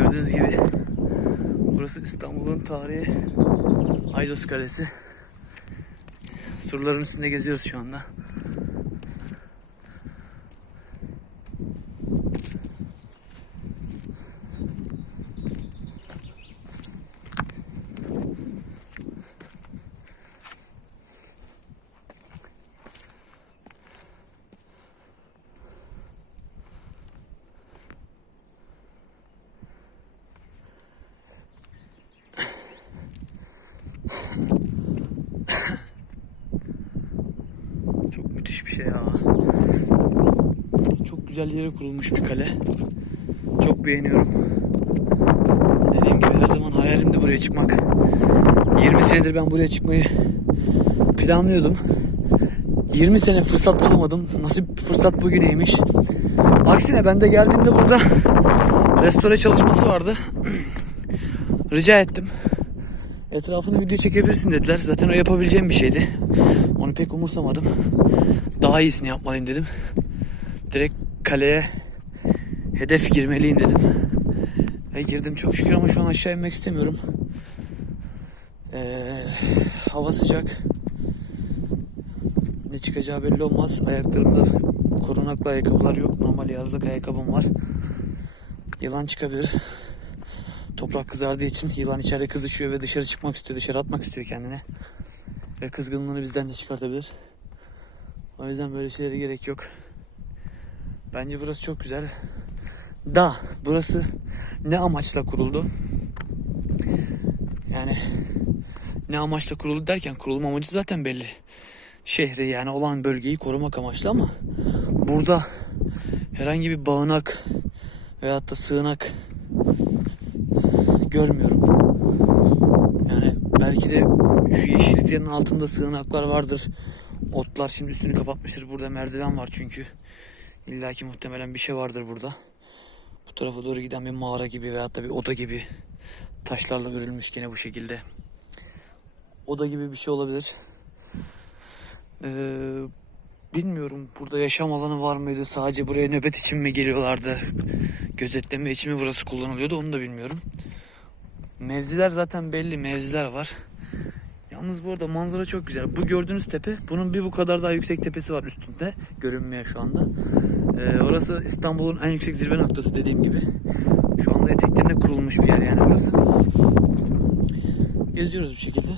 Gördüğünüz gibi burası İstanbul'un tarihi Aydos Kalesi. Surların üstünde geziyoruz şu anda. Çok müthiş bir şey ya. Çok güzel yere kurulmuş bir kale. Çok beğeniyorum. Dediğim gibi her zaman hayalimdi buraya çıkmak. 20 senedir ben buraya çıkmayı planlıyordum. 20 sene fırsat bulamadım. Nasip fırsat bugüneymiş. Aksine ben de geldiğimde burada restore çalışması vardı. Rica ettim. Etrafını video çekebilirsin dediler. Zaten o yapabileceğim bir şeydi. Onu pek umursamadım. Daha iyisini yapmalıyım dedim. Direkt kaleye hedef girmeliyim dedim. Ve girdim çok şükür ama şu an aşağı inmek istemiyorum. Ee, hava sıcak. Ne çıkacağı belli olmaz. Ayaklarımda korunaklı ayakkabılar yok. Normal yazlık ayakkabım var. Yılan çıkabilir. Toprak kızardığı için yılan içeride kızışıyor ve dışarı çıkmak istiyor. Dışarı atmak istiyor kendini. Ve kızgınlığını bizden de çıkartabilir. O yüzden böyle şeylere gerek yok. Bence burası çok güzel. Da burası ne amaçla kuruldu? Yani ne amaçla kuruldu derken kurulum amacı zaten belli. Şehri yani olan bölgeyi korumak amaçlı ama burada herhangi bir bağınak veyahut da sığınak görmüyorum. Belki de şu yeşilliklerin altında sığınaklar vardır. Otlar şimdi üstünü kapatmıştır. Burada merdiven var çünkü. İlla ki muhtemelen bir şey vardır burada. Bu tarafa doğru giden bir mağara gibi veyahut da bir oda gibi taşlarla örülmüş gene bu şekilde. Oda gibi bir şey olabilir. Ee, bilmiyorum burada yaşam alanı var mıydı? Sadece buraya nöbet için mi geliyorlardı? Gözetleme için mi burası kullanılıyordu onu da bilmiyorum. Mevziler zaten belli mevziler var. Yalnız bu arada manzara çok güzel. Bu gördüğünüz tepe bunun bir bu kadar daha yüksek tepesi var üstünde. Görünmüyor şu anda. Ee, orası İstanbul'un en yüksek zirve noktası dediğim gibi. Şu anda eteklerine kurulmuş bir yer yani burası. Geziyoruz bir şekilde.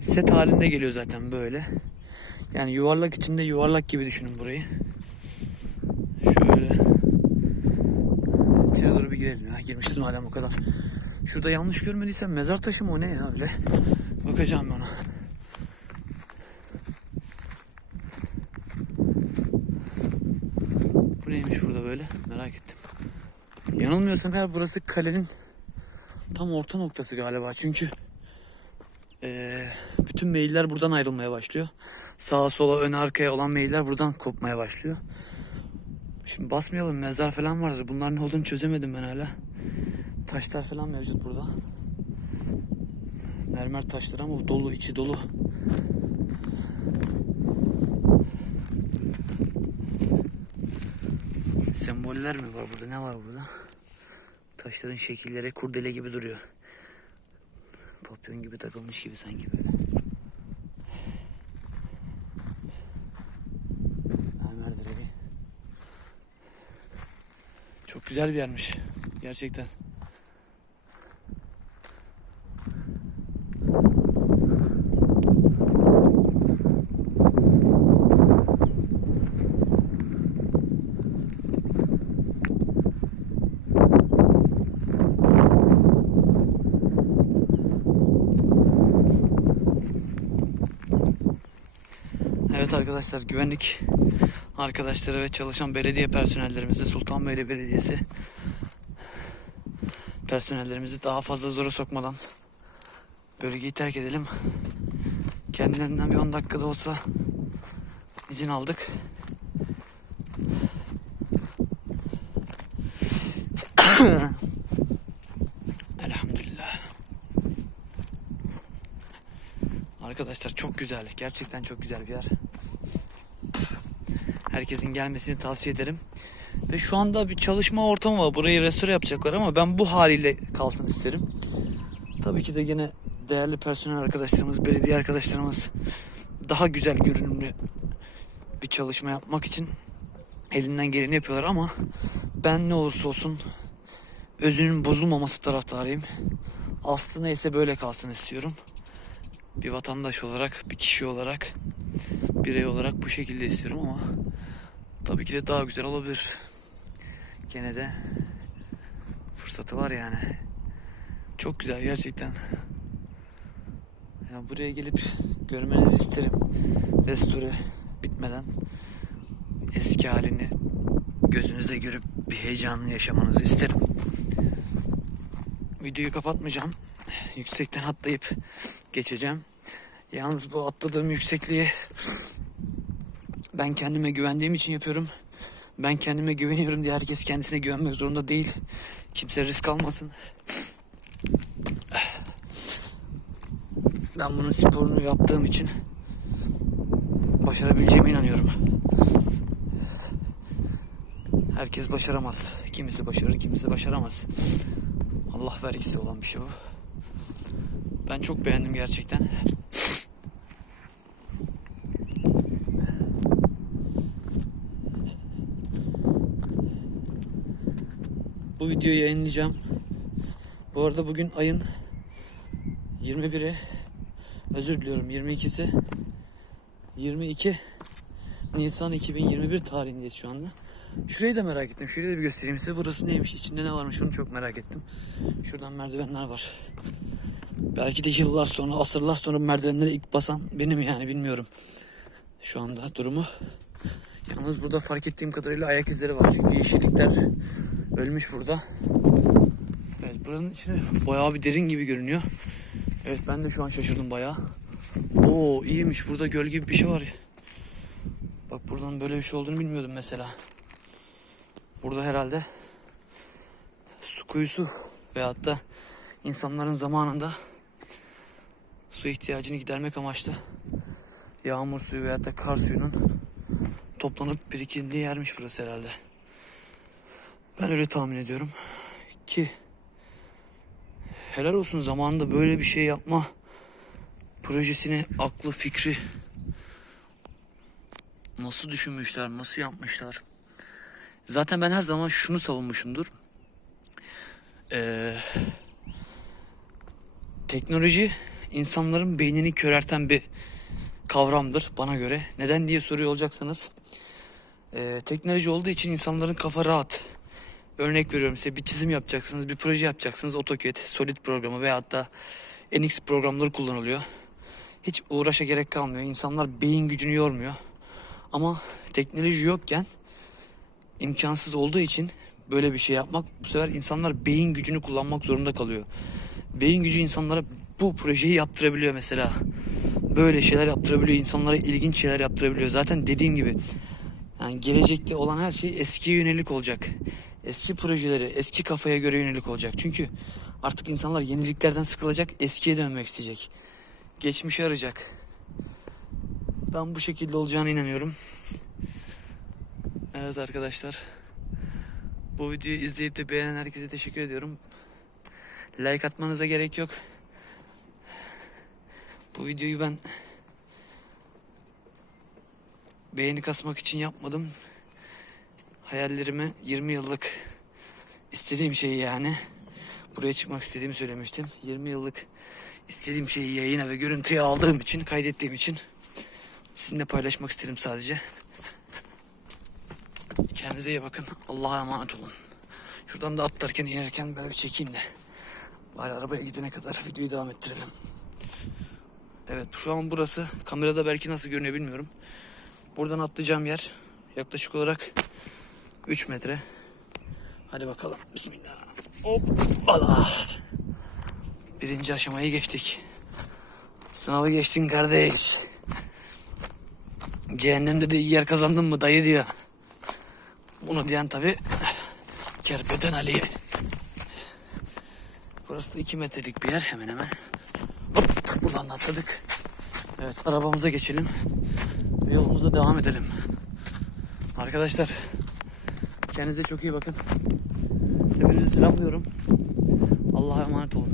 Set halinde geliyor zaten böyle. Yani yuvarlak içinde yuvarlak gibi düşünün burayı. Şöyle. İçeri doğru bir girelim ya. Girmiştim hala bu kadar. Şurada yanlış görmediysem mezar taşı mı o ne ya öyle? Bakacağım ben ona. Bu neymiş burada böyle? Merak ettim. Yanılmıyorsam eğer burası kalenin tam orta noktası galiba. Çünkü eee, bütün meyiller buradan ayrılmaya başlıyor. Sağa sola ön arkaya olan meyiller buradan kopmaya başlıyor. Şimdi basmayalım mezar falan vardı. Bunların ne olduğunu çözemedim ben hala. Taşlar falan mevcut burada. Mermer taşlar ama dolu içi dolu. Semboller mi var burada? Ne var burada? Taşların şekilleri kurdele gibi duruyor. Papyon gibi takılmış gibi sanki böyle. Mermer direği. Çok güzel bir yermiş. Gerçekten. Evet arkadaşlar güvenlik arkadaşları ve çalışan belediye personellerimizi Sultanbeyli Belediyesi personellerimizi daha fazla zora sokmadan bölgeyi terk edelim. Kendilerinden bir 10 dakikada olsa izin aldık. Arkadaşlar çok güzel. Gerçekten çok güzel bir yer. Herkesin gelmesini tavsiye ederim. Ve şu anda bir çalışma ortamı var. Burayı restore yapacaklar ama ben bu haliyle kalsın isterim. Tabii ki de gene değerli personel arkadaşlarımız, belediye arkadaşlarımız daha güzel görünümlü bir çalışma yapmak için elinden geleni yapıyorlar ama ben ne olursa olsun özünün bozulmaması taraftarıyım. Aslı neyse böyle kalsın istiyorum. Bir vatandaş olarak, bir kişi olarak, birey olarak bu şekilde istiyorum ama tabii ki de daha güzel olabilir. Gene de fırsatı var yani. Çok güzel gerçekten. Ya buraya gelip görmenizi isterim. Restore bitmeden eski halini gözünüzde görüp bir heyecanını yaşamanızı isterim. Videoyu kapatmayacağım. Yüksekten atlayıp geçeceğim. Yalnız bu atladığım yüksekliği ben kendime güvendiğim için yapıyorum. Ben kendime güveniyorum diye herkes kendisine güvenmek zorunda değil. Kimse risk almasın. Ben bunun sporunu yaptığım için başarabileceğime inanıyorum. Herkes başaramaz. Kimisi başarır, kimisi başaramaz. Allah vergisi olan bir şey bu. Ben çok beğendim gerçekten. Bu videoyu yayınlayacağım. Bu arada bugün ayın 21'i özür diliyorum 22'si 22 Nisan 2021 tarihindeyiz şu anda. Şurayı da merak ettim. Şurayı da bir göstereyim size. Burası neymiş? İçinde ne varmış onu çok merak ettim. Şuradan merdivenler var. Belki de yıllar sonra, asırlar sonra merdivenlere ilk basan benim yani bilmiyorum. Şu anda durumu. Yalnız burada fark ettiğim kadarıyla ayak izleri var. Çünkü yeşillikler ölmüş burada. Evet buranın içine bayağı bir derin gibi görünüyor. Evet ben de şu an şaşırdım bayağı. Oo iyiymiş. Burada göl gibi bir şey var. Bak buradan böyle bir şey olduğunu bilmiyordum mesela. Burada herhalde su kuyusu veyahut da insanların zamanında su ihtiyacını gidermek amaçlı yağmur suyu veyahut da kar suyunun toplanıp birikildiği yermiş burası herhalde. Ben öyle tahmin ediyorum ki helal olsun zamanında böyle bir şey yapma projesini, aklı, fikri nasıl düşünmüşler, nasıl yapmışlar. Zaten ben her zaman şunu savunmuşumdur. Ee, teknoloji insanların beynini körelten bir kavramdır bana göre. Neden diye soruyor olacaksanız. Ee, teknoloji olduğu için insanların kafa rahat. Örnek veriyorum size bir çizim yapacaksınız, bir proje yapacaksınız. AutoCAD, Solid programı veyahut da NX programları kullanılıyor. Hiç uğraşa gerek kalmıyor. İnsanlar beyin gücünü yormuyor. Ama teknoloji yokken imkansız olduğu için böyle bir şey yapmak bu sefer insanlar beyin gücünü kullanmak zorunda kalıyor. Beyin gücü insanlara bu projeyi yaptırabiliyor mesela. Böyle şeyler yaptırabiliyor. insanlara ilginç şeyler yaptırabiliyor. Zaten dediğim gibi yani gelecekte olan her şey eskiye yönelik olacak. Eski projeleri eski kafaya göre yönelik olacak. Çünkü artık insanlar yeniliklerden sıkılacak, eskiye dönmek isteyecek. Geçmişi arayacak. Ben bu şekilde olacağına inanıyorum. Evet arkadaşlar. Bu videoyu izleyip de beğenen herkese teşekkür ediyorum. Like atmanıza gerek yok. Bu videoyu ben beğeni kasmak için yapmadım. Hayallerimi 20 yıllık istediğim şeyi yani buraya çıkmak istediğimi söylemiştim. 20 yıllık istediğim şeyi yayına ve görüntüye aldığım için, kaydettiğim için sizinle paylaşmak istedim sadece. Kendinize iyi bakın. Allah'a emanet olun. Şuradan da atlarken inerken böyle bir çekeyim de. Bari arabaya gidene kadar videoyu devam ettirelim. Evet şu an burası. Kamerada belki nasıl görünüyor bilmiyorum. Buradan atlayacağım yer yaklaşık olarak 3 metre. Hadi bakalım. Bismillah. Hoppala. Birinci aşamayı geçtik. Sınavı geçtin kardeş. Cehennemde de iyi yer kazandın mı dayı diyor. Bunu diyen tabi Kerpeten Ali. Burası da 2 metrelik bir yer hemen hemen. Hop buradan atladık. Evet arabamıza geçelim. Ve yolumuza devam edelim. Arkadaşlar Kendinize çok iyi bakın. Hepinizi selamlıyorum. Allah'a emanet olun.